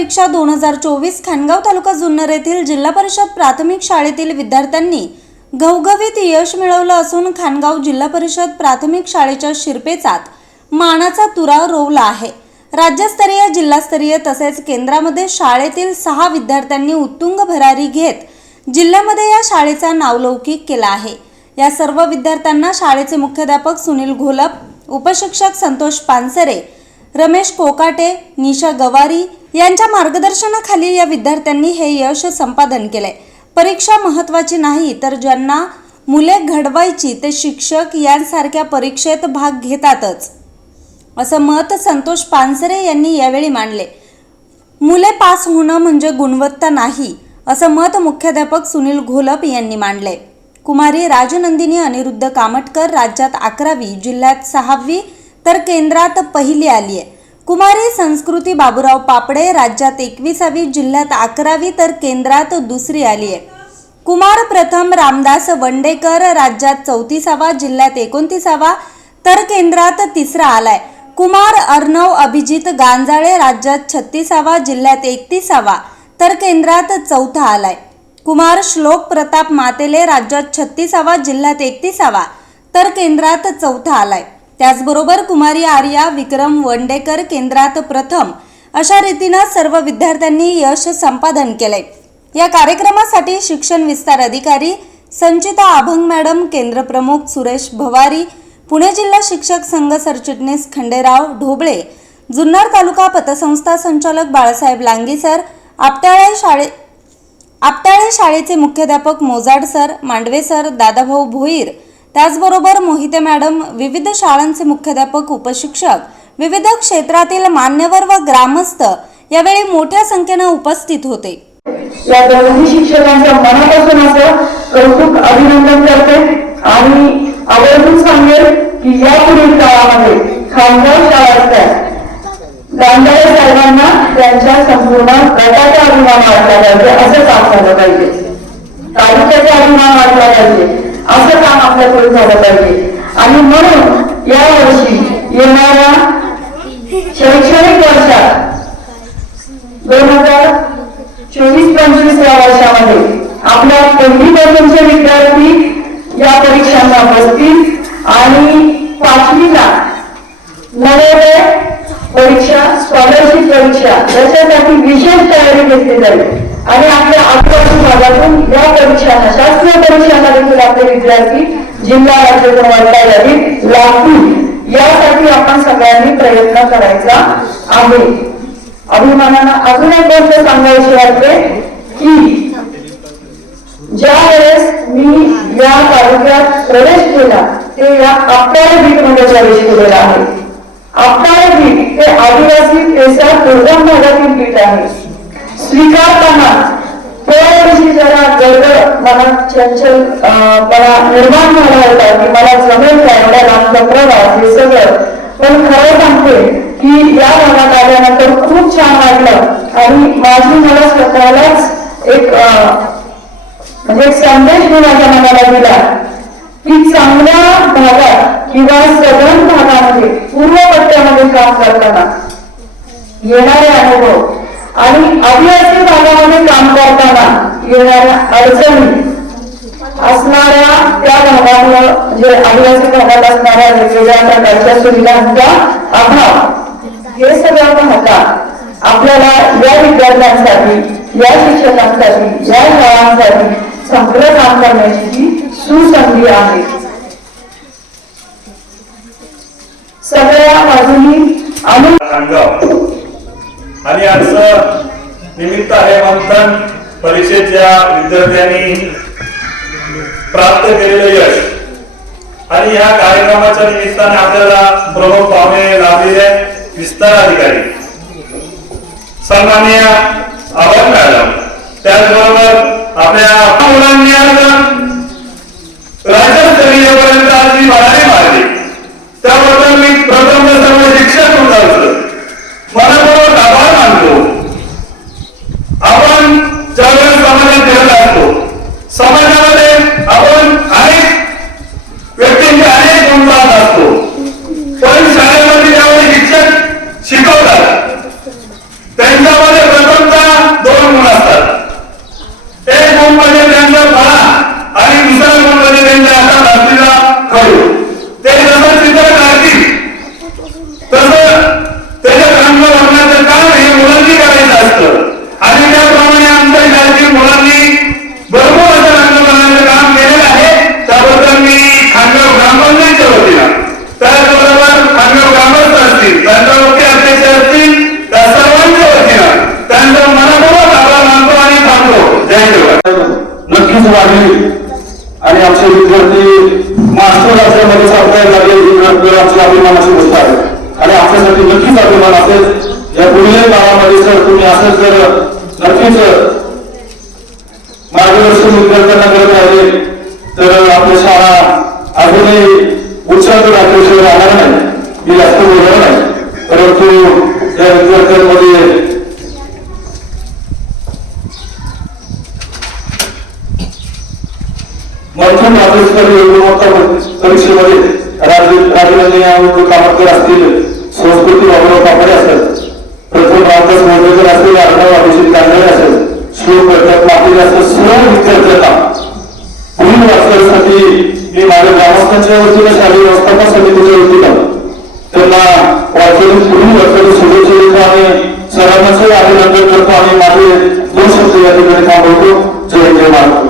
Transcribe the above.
परीक्षा दोन हजार चोवीस खानगाव तालुका जुन्नर येथील जिल्हा परिषद प्राथमिक शाळेतील विद्यार्थ्यांनी घवघवीत यश मिळवलं असून खानगाव जिल्हा परिषद प्राथमिक शाळेच्या शिरपेचात मानाचा तुरा रोवला आहे. राज्यस्तरीय जिल्हास्तरीय तसेच केंद्रामध्ये शाळेतील सहा विद्यार्थ्यांनी उत्तुंग भरारी घेत जिल्ह्यामध्ये या शाळेचा नावलौकिक केला आहे. या सर्व विद्यार्थ्यांना शाळेचे मुख्याध्यापक सुनील घोलप उपशिक्षक संतोष पानसरे रमेश कोकाटे निशा गवारी यांच्या मार्गदर्शनाखाली या विद्यार्थ्यांनी हे यश संपादन केलंय. परीक्षा महत्त्वाची नाही तर ज्यांना मुले घडवायची ते शिक्षक यांसारख्या परीक्षेत भाग घेतातच. असं मत संतोष पानसरे यांनी यावेळी मांडले. मुले पास होणं म्हणजे गुणवत्ता नाही असं मत मुख्याध्यापक सुनील घोलप यांनी मांडले. कुमारी राजनंदिनी अनिरुद्ध कामटकर राज्यात अकरावी जिल्ह्यात सहावी तर केंद्रात पहिली आली आहे कुमारी संस्कृती बाबूराव पापडे राज्यात एकविसावी जिल्ह्यात अकरावी तर केंद्रात दुसरी आली आहे. कुमार प्रथम रामदास वंडेकर राज्यात चौतीसावा जिल्ह्यात एकोणतीसावा तर केंद्रात तिसरा आलाय. कुमार अर्णव अभिजित गांजाळे राज्यात छत्तीसावा जिल्ह्यात एकतीसावा तर केंद्रात चौथा आलाय. कुमार श्लोक प्रताप मातेले राज्यात छत्तीसावा जिल्ह्यात एकतीसावा तर केंद्रात चौथा आलाय. त्याचबरोबर कुमारी आर्या विक्रम वंडेकर केंद्रात प्रथम अशा रीतीनं सर्व विद्यार्थ्यांनी यश संपादन केलंय. या कार्यक्रमासाठी शिक्षण विस्तार अधिकारी संचिता आभंग मॅडम केंद्र प्रमुख सुरेश भवारी पुणे जिल्हा शिक्षक संघ सरचिटणीस खंडेराव ढोबळे जुन्नर तालुका पतसंस्था संचालक बाळासाहेब लांगी सर आपटाळे शाळे आपटाळे शाळेचे मुख्याध्यापक मोजाड सर मांडवे सर दादाभाऊ भोईर त्याचबरोबर मोहिते मॅडम विविध शाळांचे मुख्याध्यापक उपशिक्षक विविध क्षेत्रातील मान्यवर व ग्रामस्थ यावेळी मोठ्या संख्येनं उपस्थित होते. या दोन्ही शिक्षकांचं मनापासून असं कौतुक अभिनंदन करते आणि आवर्जून सांगेल की या पुढील काळामध्ये खामगाव शाळा दांडाळे साहेबांना त्यांच्या संपूर्ण गटाचा अभिमान वाटला पाहिजे असं काम झालं पाहिजे. तालुक्याचा अभिमान वाटला पाहिजे. असं काम आपल्याकडून झालं पाहिजे. आणि म्हणून या वर्षी येणाऱ्या शैक्षणिक वर्षात दोन हजार चोवीस पंचवीस या वर्षामध्ये आपल्या पहिलीपासूनचे विद्यार्थी या परीक्षांना बसतील? आणि पाचवीला नवोदय परीक्षा स्कॉलरशिप परीक्षा याच्यासाठी विशेष तयारी घेतली जाईल. आणि आपल्या आजूबाजू भागातून या परीक्षांना शास्त्रीय परीक्षा देखील आपले विद्यार्थी जिल्हा राज्य क्रमांका यादीत लागतील यासाठी आपण सगळ्यांनी प्रयत्न करायचा आहे. अभिमानानं अजून एक गोष्ट सांगायची वाटते की ज्या वेळेस मी या तालुक्यात प्रवेश केला ते या आपटाळे बीटमध्ये प्रवेश केलेला आहे. आपटाळे बीट हे आदिवासी पेशा दुर्गम भागातील बीट आहे. स्वीकारताना थोडीशी जरा गडबड मनात चंचल मला निर्माण झाला होता की मला जमेल का एवढ्या लांबचा प्रवास हे सगळं. पण खरं सांगते की या भागात आल्यानंतर खूप छान वाटलं. आणि माझी मला स्वतःलाच एक अं, म्हणजे संदेश मी माझ्या मनाला दिला की चांगल्या भागात किंवा सधन भागामध्ये पूर्व पट्ट्यामध्ये काम करताना येणारे अनुभव आणि आदिवासी भागामध्ये काम करताना येणाऱ्या अडचणी असणाऱ्या त्या भागातलं म्हणजे आदिवासी भागात असणाऱ्या वेगवेगळ्या प्रकारच्या सुविधांचा अभाव हे सगळं पाहता आपल्याला या विद्यार्थ्यांसाठी या शिक्षकांसाठी या शाळांसाठी चांगलं काम करण्याची ही सुसंधी आहे. सगळ्या बाजूनी अनु आणि आजचं निमित्त आहे मंथन परीक्षेच्या विद्यार्थ्यांनी प्राप्त केलेलं यश. आणि या कार्यक्रमाच्या निमित्ताने आपल्याला प्रमुख पाहुणे लाभलेले विस्तार अधिकारी. सन्माननीय आवाज मॅडम. त्याचबरोबर आपल्या मुलांनी आज राज्यस्तरीय पर्यंत आज मी भरारी मारली त्याबद्दल मी प्रथम तर सर्व शिक्षक मंडळाचं मनापूर्वक आभार मानतो आपण ज्यावेळेस समाजात फिरत असतो समाजामध्ये आपण अनेक व्यक्तींचे अनेक गुण पाहत असतो पण शाळेमध्ये ज्यावेळी शिक्षक शिकवतात त्यांच्यामध्ये प्रथम वाढली. आणि आमचे विद्यार्थी मास्टर राज्यामध्ये सांगतायला लागले ही आमची अभिमानाची गोष्ट आहे आणि आमच्यासाठी नक्कीच अभिमान असेल. या पुढील काळामध्ये सर तुम्ही असंच जर नक्कीच मार्गदर्शन विद्यार्थ्यांना करत राहिले तर आपली शाळा अजूनही उच्चार राखल्याशिवाय राहणार नाही. मी जास्त बोलणार नाही. परंतु या विद्यार्थ्यांमध्ये मंथन राज्यस्तरीय गुणवत्ता परीक्षेमध्ये राजकीय राज्यमंत्री कामतकर असतील संस्कृती बाबूराव कापडे असतात प्रथम रामदास मोर्वेकर असतील अर्णव अभिषेक कांदळे असतात श्लोक प्रताप पाटील असं सर्व विद्यार्थ्यांना पुढील वाचण्यासाठी मी माझ्या ग्रामस्थांच्या वतीनं शालेय व्यवस्थापन समितीच्या वतीनं त्यांना वाटचाली पुढील वाटचाली शुभेच्छा देतो आणि सरांचं अभिनंदन करतो आणि माझे दोन शब्द या ठिकाणी थांबवतो. जय जय महाराज